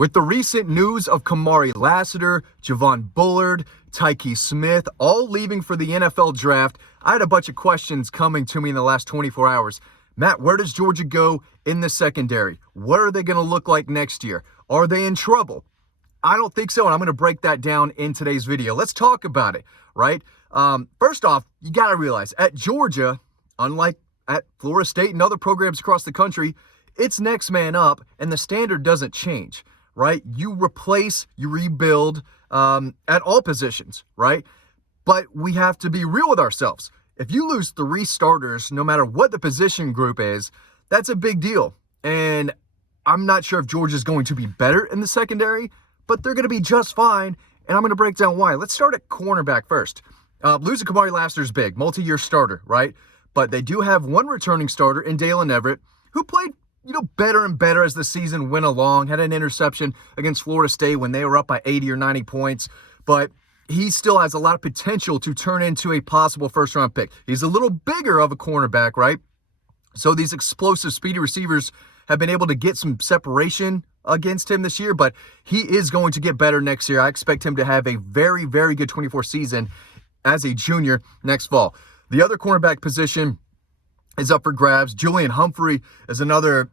With the recent news of Kamari Lassiter, Javon Bullard, Tyke Smith, all leaving for the NFL draft, I had a bunch of questions coming to me in the last 24 hours. Matt, where does Georgia go in the secondary? What are they going to look like next year? Are they in trouble? I don't think so, and I'm going to break that down in today's video. Let's talk about it, right? First off, you got to realize, at Georgia, unlike at Florida State and other programs across the country, it's next man up, and the standard doesn't change, right? You replace, you rebuild at all positions, right? But we have to be real with ourselves. If you lose 3 starters, no matter what the position group is, that's a big deal. And I'm not sure if Georgia's going to be better in the secondary, but they're going to be just fine, and I'm going to break down why. Let's start at cornerback first. Losing Kamari Lassiter is big, multi-year starter, right? But they do have one returning starter in Dalen Everett, who played better and better as the season went along, had an interception against Florida State when they were up by 80 or 90 points, but he still has a lot of potential to turn into a possible first-round pick. He's a little bigger of a cornerback, right? So these explosive, speedy receivers have been able to get some separation against him this year, but he is going to get better next year. I expect him to have a very, very good 24 season as a junior next fall. The other cornerback position is up for grabs. Julian Humphrey is another,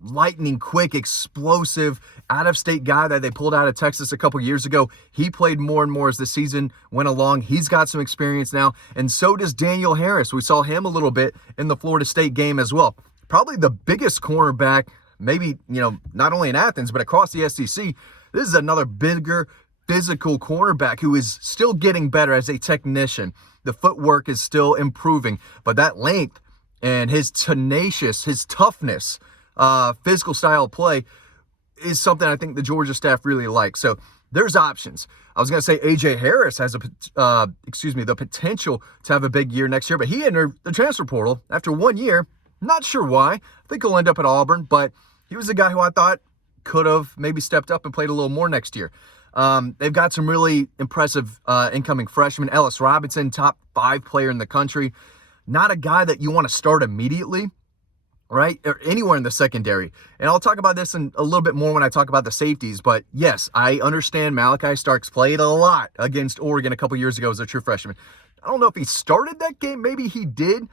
lightning quick, explosive, out-of-state guy that they pulled out of Texas a couple years ago. He played more and more as the season went along. He's got some experience now, and so does Daniel Harris. We saw him a little bit in the Florida State game as well. Probably the biggest cornerback, maybe, not only in Athens, but across the SEC. This is another bigger, physical cornerback who is still getting better as a technician. The footwork is still improving, but that length and his toughness, physical style of play is something I think the Georgia staff really likes. So there's options. I was going to say A.J. Harris has the potential to have a big year next year, but he entered the transfer portal after 1 year. Not sure why. I think he'll end up at Auburn, but he was a guy who I thought could have maybe stepped up and played a little more next year. They've got some really impressive incoming freshmen. Ellis Robinson, top 5 player in the country. Not a guy that you want to start immediately, right? Or anywhere in the secondary. And I'll talk about this in a little bit more when I talk about the safeties. But yes, I understand Malachi Starks played a lot against Oregon a couple years ago as a true freshman. I don't know if he started that game. Maybe he did.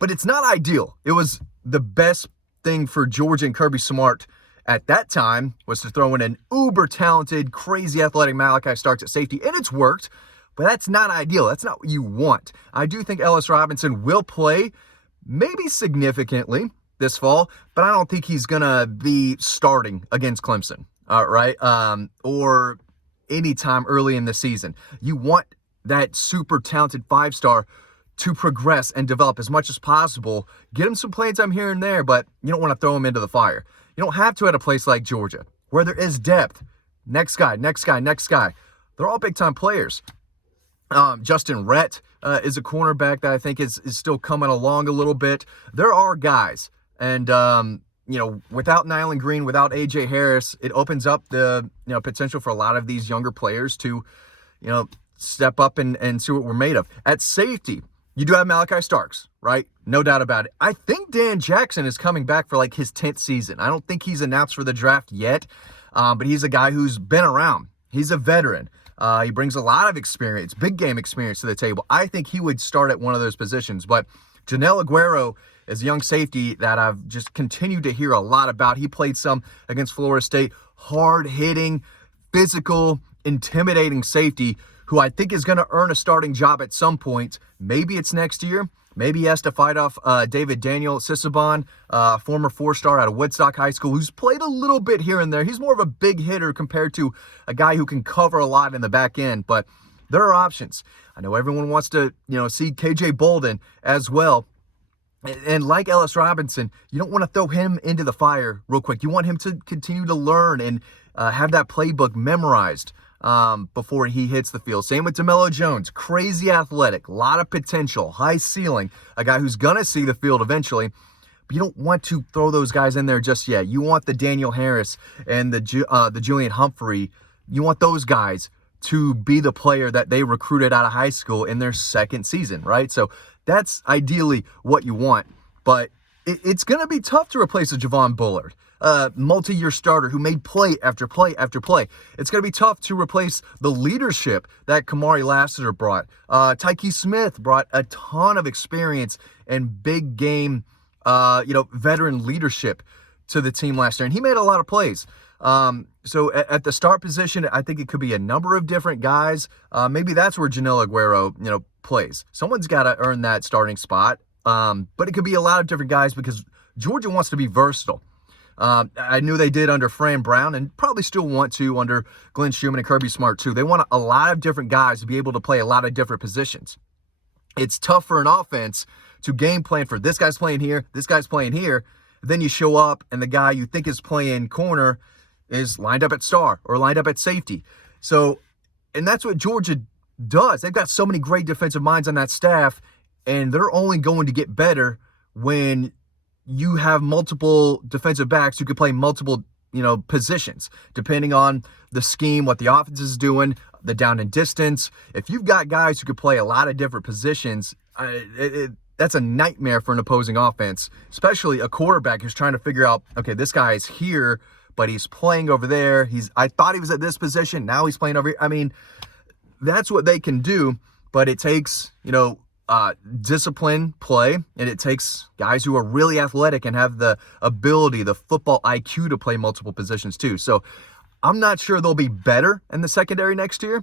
But it's not ideal. It was the best thing for Georgia and Kirby Smart at that time was to throw in an uber-talented, crazy athletic Malachi Starks at safety. And it's worked. But that's not ideal. That's not what you want. I do think Ellis Robinson will play maybe significantly this fall, but I don't think he's going to be starting against Clemson, right? Or anytime early in the season. You want that super talented 5-star to progress and develop as much as possible. Get him some playing time here and there, but you don't want to throw him into the fire. You don't have to at a place like Georgia, where there is depth. Next guy. They're all big-time players. Justin Rhett is a cornerback that I think is still coming along a little bit. There are guys. And, without Nyland Green, without A.J. Harris, it opens up the, potential for a lot of these younger players to, step up and see what we're made of. At safety, you do have Malachi Starks, right? No doubt about it. I think Dan Jackson is coming back for his 10th season. I don't think he's announced for the draft yet, but he's a guy who's been around. He's a veteran. He brings a lot of experience, big game experience to the table. I think he would start at one of those positions. But Janelle Aguero is a young safety that I've just continued to hear a lot about. He played some against Florida State. Hard-hitting, physical, intimidating safety who I think is going to earn a starting job at some point. Maybe it's next year. Maybe he has to fight off David Daniel Sisabon, former 4-star out of Woodstock High School, who's played a little bit here and there. He's more of a big hitter compared to a guy who can cover a lot in the back end, but there are options. I know everyone wants to, see KJ Bolden as well. And like Ellis Robinson, you don't want to throw him into the fire real quick. You want him to continue to learn and have that playbook memorized before he hits the field. Same with DeMello Jones. Crazy athletic, a lot of potential, high ceiling, a guy who's going to see the field eventually. But you don't want to throw those guys in there just yet. You want the Daniel Harris and the Julian Humphrey. You want those guys to be the player that they recruited out of high school in their second season, right? So that's ideally what you want. But it's going to be tough to replace a Javon Bullard, multi-year starter who made play after play after play. It's going to be tough to replace the leadership that Kamari Lassiter brought. Tyke Smith brought a ton of experience and big game, veteran leadership to the team last year, and he made a lot of plays. So at the start position, I think it could be a number of different guys. Maybe that's where Janelle Aguero, plays. Someone's got to earn that starting spot. But it could be a lot of different guys because Georgia wants to be versatile. I knew they did under Fran Brown and probably still want to under Glenn Schumann and Kirby Smart too. They want a lot of different guys to be able to play a lot of different positions. It's tough for an offense to game plan for this guy's playing here, this guy's playing here. Then you show up and the guy you think is playing corner is lined up at star or lined up at safety. So, and that's what Georgia does. They've got so many great defensive minds on that staff, and they're only going to get better when you have multiple defensive backs who can play multiple, positions, depending on the scheme, what the offense is doing, the down and distance. If you've got guys who can play a lot of different positions, that's a nightmare for an opposing offense, especially a quarterback who's trying to figure out, okay, this guy is here, but he's playing over there. I thought he was at this position. Now he's playing over here. I mean, that's what they can do, but it takes, discipline, play, and it takes guys who are really athletic and have the ability, the football IQ to play multiple positions too. So I'm not sure they'll be better in the secondary next year,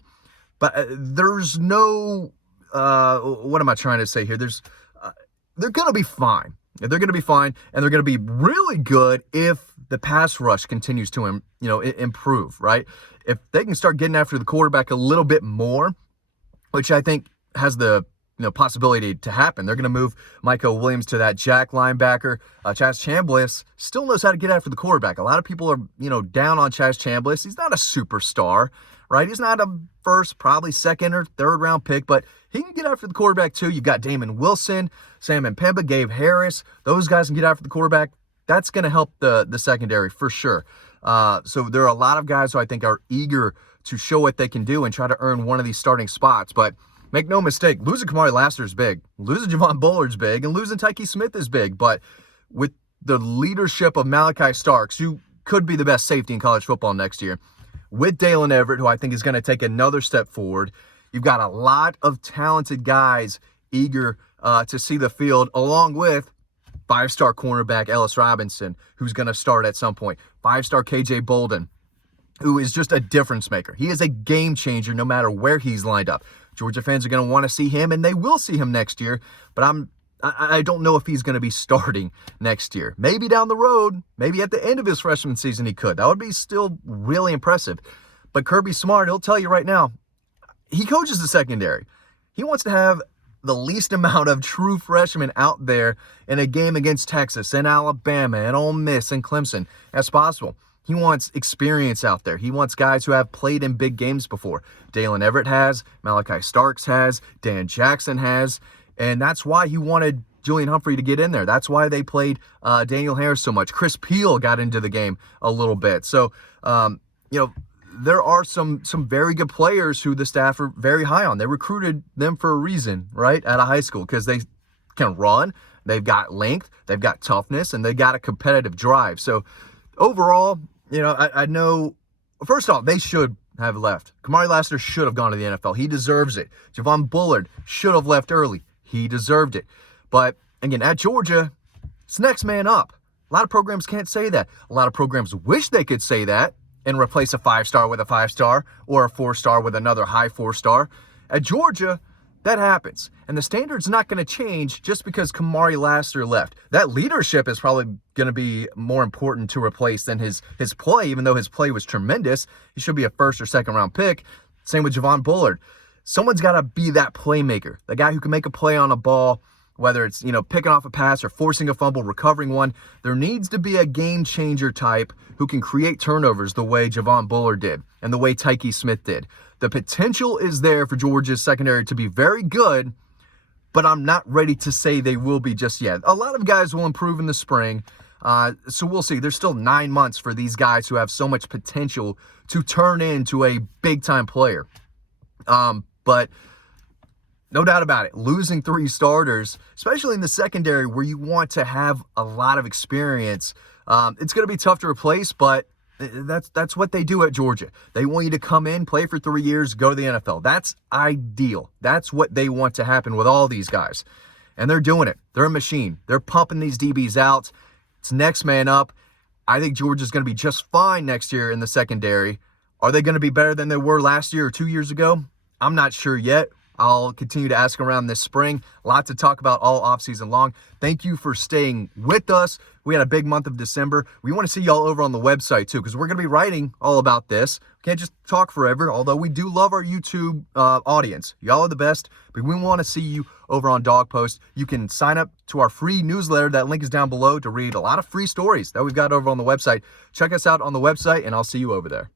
but there's no, what am I trying to say here? They're going to be fine. They're going to be fine, and they're going to be really good if the pass rush continues to, improve, right? If they can start getting after the quarterback a little bit more, which I think has the possibility to happen. They're going to move Michael Williams to that jack linebacker. Chaz Chambliss still knows how to get after the quarterback. A lot of people are, down on Chaz Chambliss. He's not a superstar, right? He's not a first, probably second or third round pick, but he can get after the quarterback too. You've got Damon Wilson, Sam Mpemba, Gabe Harris. Those guys can get after the quarterback. That's going to help the secondary for sure. So there are a lot of guys who I think are eager to show what they can do and try to earn one of these starting spots. But make no mistake, losing Kamari Lassiter is big. Losing Javon Bullard's big. And losing Tyke Smith is big. But with the leadership of Malachi Starks, who could be the best safety in college football next year, with Dalen Everett, who I think is going to take another step forward, you've got a lot of talented guys eager to see the field, along with five-star cornerback Ellis Robinson, who's going to start at some point. Five-star KJ Bolden, who is just a difference maker. He is a game changer no matter where he's lined up. Georgia fans are going to want to see him, and they will see him next year, but I don't know if he's going to be starting next year. Maybe down the road, maybe at the end of his freshman season he could. That would be still really impressive. But Kirby Smart, he'll tell you right now, he coaches the secondary. He wants to have the least amount of true freshmen out there in a game against Texas and Alabama and Ole Miss and Clemson as possible. He wants experience out there. He wants guys who have played in big games before. Dalen Everett has, Malachi Starks has, Dan Jackson has, and that's why he wanted Julian Humphrey to get in there. That's why they played Daniel Harris so much. Chris Peele got into the game a little bit. So, there are some very good players who the staff are very high on. They recruited them for a reason, right, out of high school, because they can run, they've got length, they've got toughness, and they got a competitive drive. So overall, I know, first off, they should have left. Kamari Lassiter should have gone to the NFL. He deserves it. Javon Bullard should have left early. He deserved it. But, again, at Georgia, it's next man up. A lot of programs can't say that. A lot of programs wish they could say that and replace a 5-star with a 5-star or a 4-star with another high 4-star. At Georgia, that happens. And the standard's not going to change just because Kamari Lassiter left. That leadership is probably going to be more important to replace than his play, even though his play was tremendous. He should be a first or second round pick. Same with Javon Bullard. Someone's got to be that playmaker, the guy who can make a play on a ball, whether it's, picking off a pass or forcing a fumble, recovering one. There needs to be a game changer type who can create turnovers the way Javon Bullard did and the way Tyke Smith did. The potential is there for Georgia's secondary to be very good, but I'm not ready to say they will be just yet. A lot of guys will improve in the spring, so we'll see. There's still 9 months for these guys who have so much potential to turn into a big-time player. But No doubt about it. Losing 3 starters, especially in the secondary where you want to have a lot of experience, it's going to be tough to replace, but that's what they do at Georgia. They want you to come in, play for 3 years, go to the NFL. That's ideal. That's what they want to happen with all these guys. And they're doing it. They're a machine. They're pumping these DBs out. It's next man up. I think Georgia's going to be just fine next year in the secondary. Are they going to be better than they were last year or 2 years ago? I'm not sure yet. I'll continue to ask around this spring. Lots to talk about all offseason long. Thank you for staying with us. We had a big month of December. We want to see y'all over on the website too, because we're going to be writing all about this. We can't just talk forever, although we do love our YouTube audience. Y'all are the best, but we want to see you over on Dawg Post. You can sign up to our free newsletter. That link is down below to read a lot of free stories that we've got over on the website. Check us out on the website, and I'll see you over there.